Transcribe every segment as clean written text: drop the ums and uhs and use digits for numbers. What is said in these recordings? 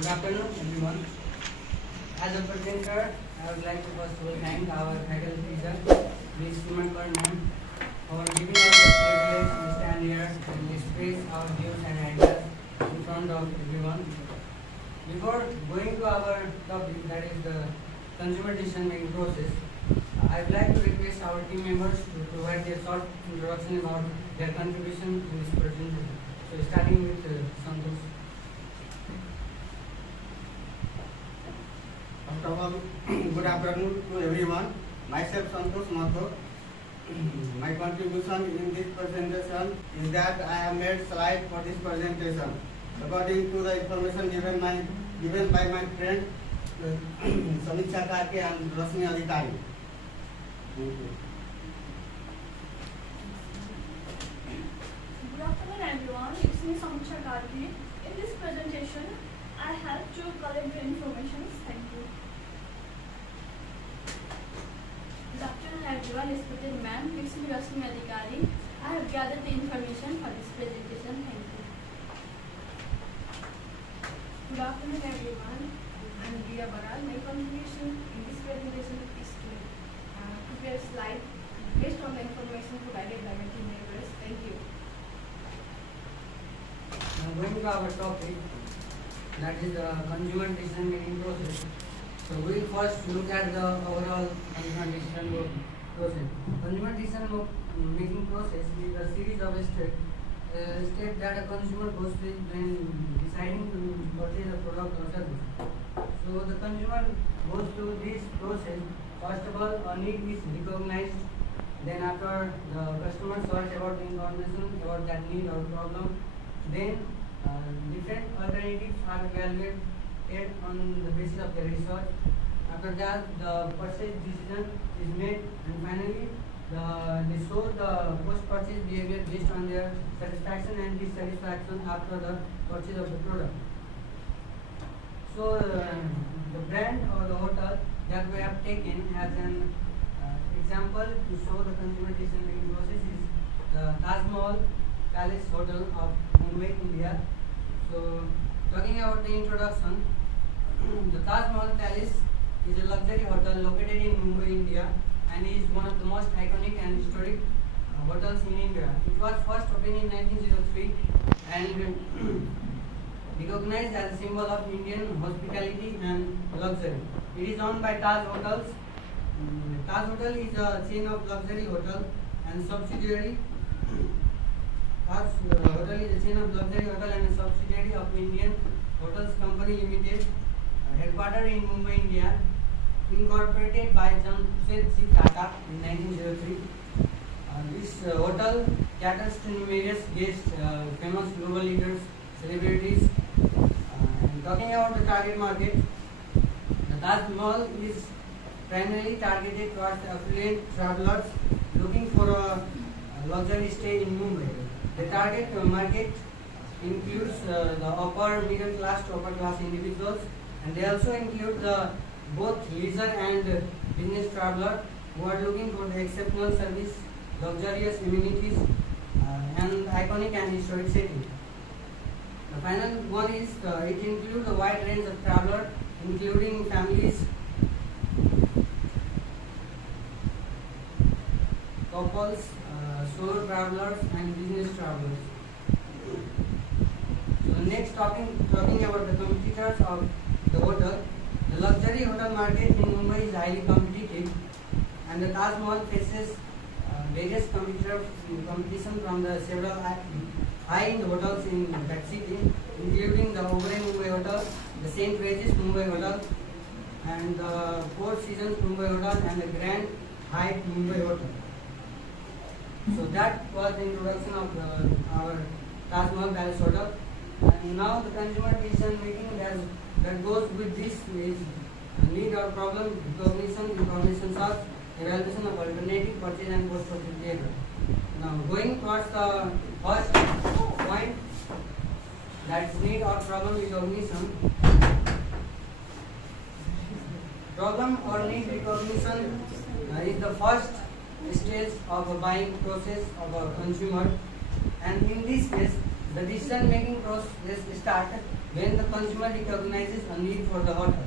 Good afternoon, everyone. As a presenter, I would like to first of all thank our faculty teacher, Ms. Suman Karnan, for giving us the privilege to stand here and express our views and ideas in front of everyone. Before going to our topic, that is the consumer decision making process, I would like to request our team members to provide a short introduction about their contribution to this presentation. So, starting with Santosh. First of all, good afternoon to everyone. Myself Santosh Mathur. My contribution in this presentation is that I have made slide for this presentation according to the information given by my friend Samiksha Karke and Rashmi Adhikari. Thank you. Good afternoon everyone, it's me Samiksha Karke. In this presentation, I have to collect the information. Thank you. Good afternoon everyone, respected ma'am, it's me Rashmi Adhikari. I have gathered the information for this presentation. Thank you. Good afternoon everyone, I am Riya Baral. My contribution in this presentation is to prepare a slide based on the information provided by my team members. Thank you. Now going to our topic, that is the consumer decision making process. So we will first look at the overall consumer decision process. Consumer decision making process is a series of steps that a consumer goes through when deciding to purchase a product or service. So the consumer goes through this process. First of all, a need is recognized. Then after the customer search about the information about that need or problem, then different alternatives are evaluated on the basis of the research. After that, the purchase decision is made, and finally, they show the post-purchase behavior based on their satisfaction and dissatisfaction after the purchase of the product. So, the brand or the hotel that we have taken as an example to show the consumer decision making process is the Taj Mahal Palace Hotel of Mumbai, India. So, talking about the introduction, the Taj Mahal Palace is a luxury hotel located in Mumbai, India, and is one of the most iconic and historic hotels in India. It was first opened in 1903 and recognized as a symbol of Indian hospitality and luxury. It is owned by Taj Hotels. Taj Hotel is a chain of luxury hotel and subsidiary. Taj Hotel is a chain of luxury hotel and a subsidiary of Indian Hotels Company Limited, headquartered in Mumbai, India, incorporated by Jamshedji Tata in 1903. This hotel caters to numerous guests, famous global leaders, celebrities. And talking about the target market, the Taj Mahal is primarily targeted towards affluent travelers looking for a luxury stay in Mumbai. The target market includes the upper middle class to upper class individuals, and they also include the both leisure and business traveler who are looking for the exceptional service, luxurious amenities, and iconic and historic setting. The final one is it includes a wide range of travelers, including families, couples, solo travelers, and business travelers. So next, talking about the competitors of the hotel. The luxury hotel market in Mumbai is highly competitive, and the Taj Mahal faces various competition from the several high-end hotels in that city, including the Oberoi Mumbai Hotel, the St. Regis Mumbai Hotel, and the Four Seasons Mumbai Hotel, and the Grand Hyatt Mumbai Hotel. So that was the introduction of our Taj Mahal Palace Hotel. And now the consumer decision making that goes with this is need or problem recognition, information search, evaluation of alternative purchase and post-purchase behavior. Now going towards the first point, that is need or problem recognition. Problem or need recognition is the first stage of a buying process of a consumer, and in this case The decision making process starts when the consumer recognizes a need for the hotel.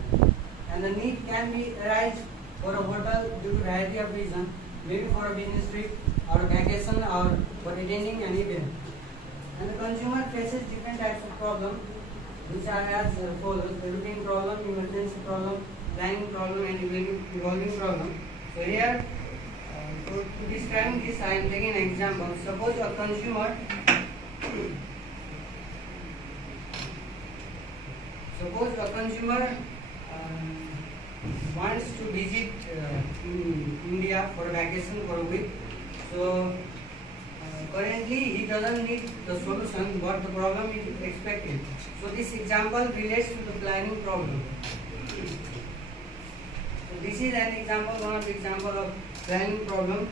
And the need can be arise for a hotel due to variety of reasons, maybe for a business trip or a vacation or for attending an event. And the consumer faces different types of problems, which are as follows: the routine problem, emergency problem, planning problem, and evolving problem. So here, to describe this, I am taking an example. Suppose a consumer wants to visit India for a vacation for a week. So currently he doesn't need the solution, but the problem is expected. So this example relates to the planning problem. So this is an example, one of the example of planning problem,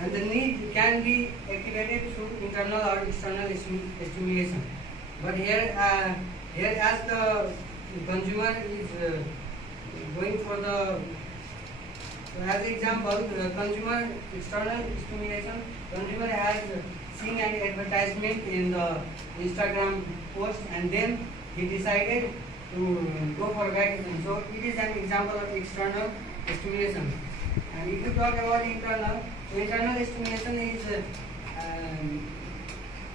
and the need can be activated through internal or external stimulation. But here as the consumer is going for the, so as example, the consumer external stimulation, consumer has seen an advertisement in the Instagram post and then he decided to go for vacation. So it is an example of external stimulation. And if you talk about internal, so internal stimulation is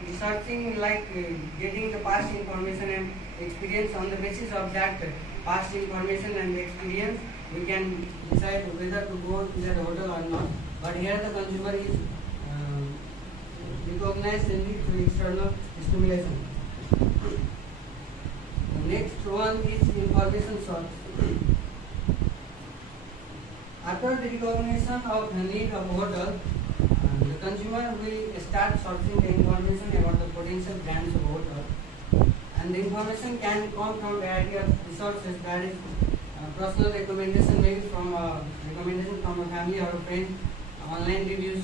researching, like getting the past information and experience. On the basis of that past information and experience, we can decide whether to go to that hotel or not. But here the consumer is recognized only through external stimulation. The next one is information source. After the recognition of the need of hotel, the consumer will start searching the information about the potential brands of hotel. And the information can come from variety of resources, that is personal recommendation, maybe from a recommendation from a family or a friend, online reviews,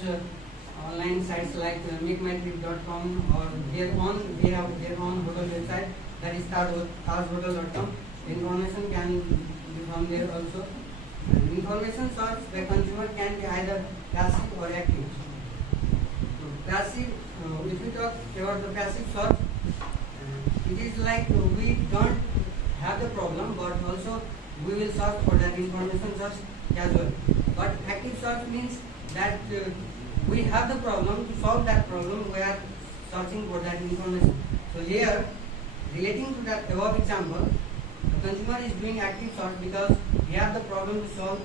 online sites like makemytrip.com, or they have their own hotel website, that is tajhotel.com. Information can be from there also. And information source, the consumer can be either passive or active. So passive, if we talk about the passive source, it is like we don't have the problem, but also we will search for that information source as well. But active source means that we have the problem. To solve that problem, we are searching for that information. So here, relating to that above example, the consumer is doing active search because he has the problem to solve,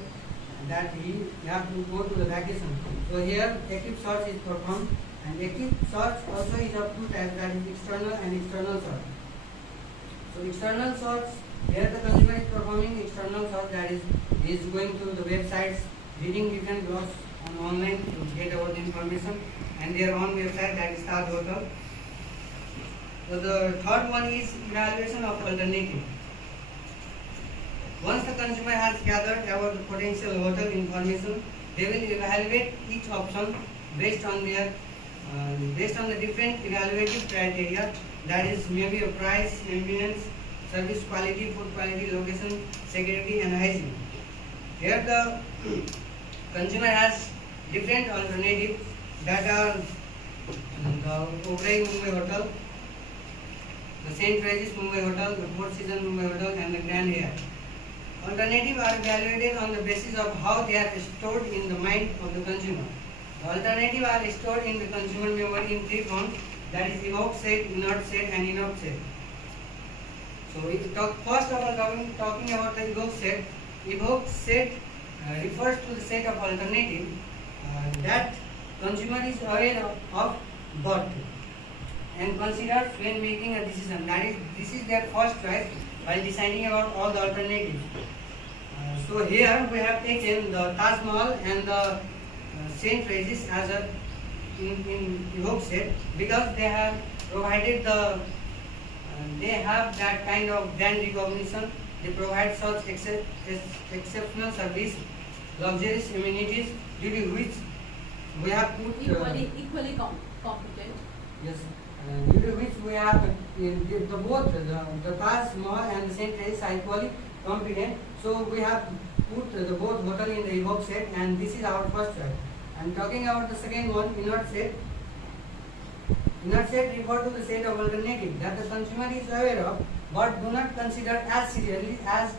that he have to go to the vacation. So here active search is performed, and active search also is of two types, that is external and external search. So external search, here the consumer is performing external search, that is going to the websites, reading different blogs on online to get about the information, and their own website, that is Taj Hotel. So the third one is evaluation of alternative. Once the consumer has gathered about the potential hotel information, they will evaluate each option based on the different evaluative criteria, that is maybe a price, ambience, service quality, food quality, location, security, and hygiene. Here the consumer has different alternatives, that are the Oberoi Mumbai Hotel, the St. Regis Mumbai Hotel, the Four Seasons Mumbai Hotel, and the Grand Hyatt. Alternatives are evaluated on the basis of how they are stored in the mind of the consumer. The alternatives are stored in the consumer memory in three forms, that is evoke set, inert set, and inopt set. So we talk first of all talking about the evoke set. Evoke set refers to the set of alternatives that consumer is aware of but and considers when making a decision. That is, this is their first choice while deciding about all the alternatives. So here we have taken the Taj Mahal and the St. Regis as a in evoke set, because they have provided they have that kind of brand recognition. They provide such exceptional service, luxurious amenities, due to which we have put equally competent. Yes, due to which we have both the Taj Mahal and the St. Regis are equally competent. So we have put the both hotel in the evoke set, and this is our first choice. And talking about the second one, inert set. Inert set refer to the set of alternative that the consumer is aware of but do not consider as seriously as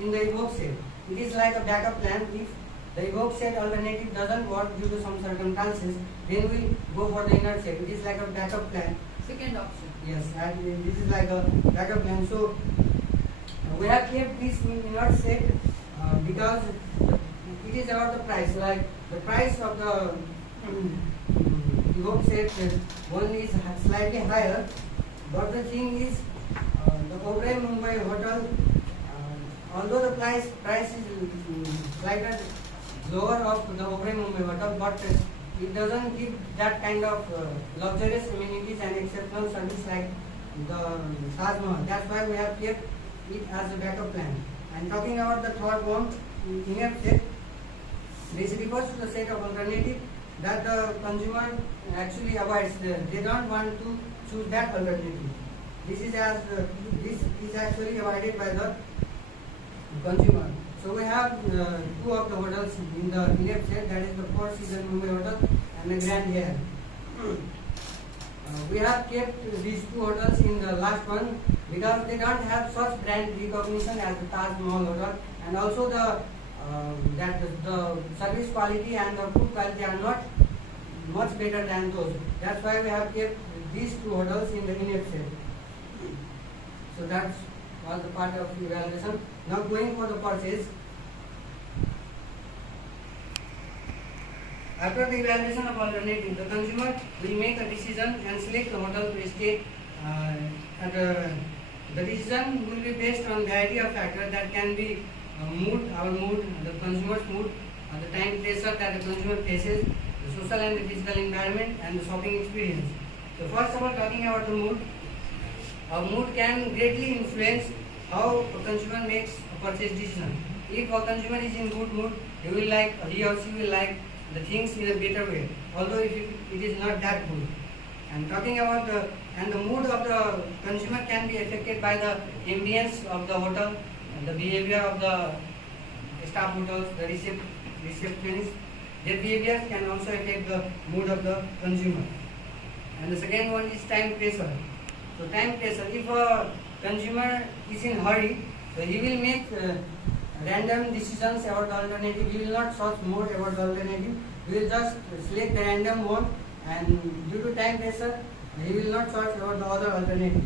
in the evoked set. It is like a backup plan. If the evoked set alternative doesn't work due to some circumstances, then we go for the inert set. It is like a backup plan. Second option. Yes, and this is like a backup plan. So we have kept this inert set because it is about the price. Like the price of the evoked set one is slightly higher, but the thing is the Oberoi Mumbai hotel, although the price is slightly lower of the Oberoi Mumbai hotel, but it doesn't give that kind of luxurious amenities and exceptional service like the Taj Mahal. That's why we have kept it as a backup plan. And talking about the third one, inert set, this refers to the set of alternative that the consumer actually avoids. They don't want to choose that alternative. This is actually avoided by the consumer. So we have two of the hotels in the inert set, that is the Four Seasons Mumbai Hotel and the Grand Hyatt. We have kept these two hotels in the last one because they don't have such brand recognition as the Taj Mahal Hotel, and also the service quality and the food quality are not much better than those. That's why we have kept these two hotels in the inert set. So that's was the part of the evaluation. Now going for the purchase. After the evaluation of alternative, the consumer will make a decision and select the hotel to stay. The decision will be based on variety of factors that can be mood, our mood, the consumer's mood, the time pressure that the consumer faces, the social and the physical environment, and the shopping experience. So first of all, talking about the mood. Our mood can greatly influence how a consumer makes a purchase decision. If a consumer is in good mood, he or she will like the things in a better way, although if it is not that good. And talking about the mood of the consumer can be affected by the ambience of the hotel, the behavior of the staff hotels, the receptionists. Their behaviors can also affect the mood of the consumer. And the second one is time pressure. So time pressure, if a consumer is in hurry, so he will make random decisions about the alternative. He will not search more about the alternative. He will just select the random one, and due to time pressure, he will not search about the other alternative.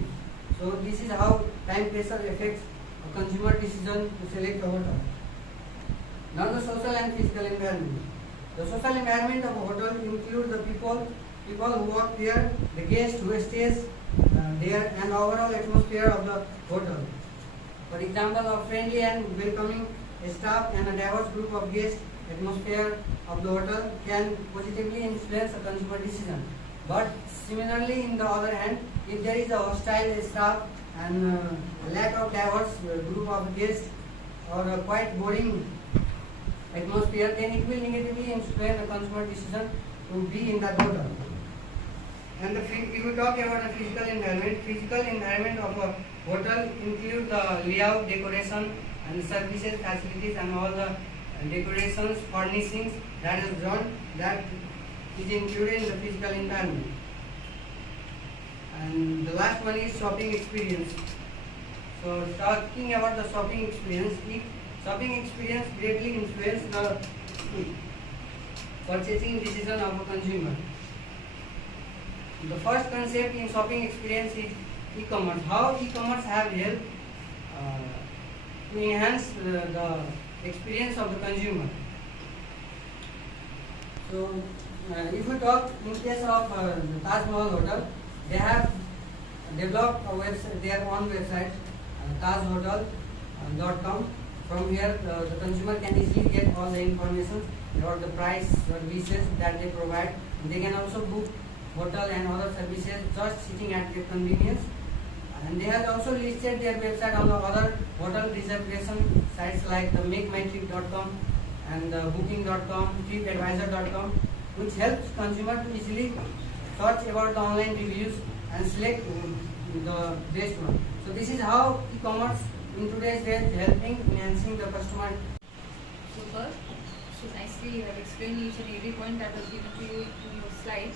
So this is how time pressure affects a consumer decision to select a hotel. Now the social and physical environment. The social environment of a hotel includes the people who work there, the guest who stays there, and overall atmosphere of the hotel. For example, a friendly and welcoming staff and a diverse group of guests, atmosphere of the hotel can positively influence a consumer decision. But similarly, in the other hand, if there is a hostile staff and lack of diverse group of guests or a quite boring atmosphere, then it will negatively influence the consumer decision to be in that hotel. And if we talk about the physical environment of a hotel include the layout, decoration, and the services, facilities, and all the decorations, furnishings that is done, that is included in the physical environment. And the last one is shopping experience. So talking about the shopping experience, shopping experience greatly influences the purchasing decision of a consumer. The first concept in shopping experience is e-commerce. How e-commerce have helped to enhance the experience of the consumer. So if we talk in case of the Taj Mahal Hotel, they have developed their own website, tajhotel.com. From here, the consumer can easily get all the information about the price, services that they provide. They can also book hotel and other services just sitting at their convenience. And they have also listed their website on the other hotel reservation sites like the MakeMyTrip.com and Booking.com, TripAdvisor.com, which helps consumer to easily search about the online reviews and select the best one. So this is how e-commerce in today's day is helping enhancing the customer. Super. So nicely you have explained each and every point that was given to you in your slide.